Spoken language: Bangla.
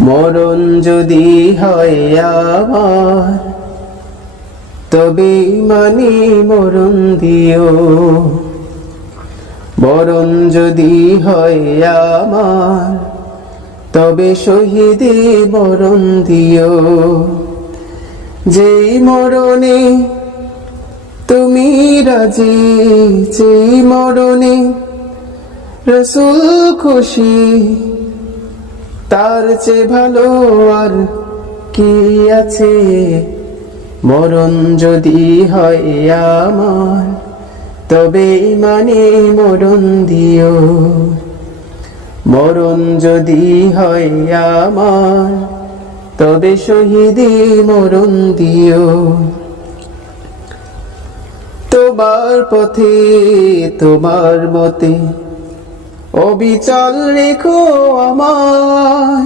মরণ যদি হয় আমার, তবে মানি মরণ দিও। মরণ যদি হয় আমার, তবে শহীদে মরণ দিও। যেই মরণে তুমি রাজি, যেই মরণে রাসূল খুশি, তার চেয়ে ভালো আর কি আছে। মরণ যদি হয় আমার, তবে ইমানে মরণ দিও। মরণ যদি হয় আমার, তবে শহীদে মরণ দিও। তোমার পথে তোমার মতে অবিচল রেখো আমায়,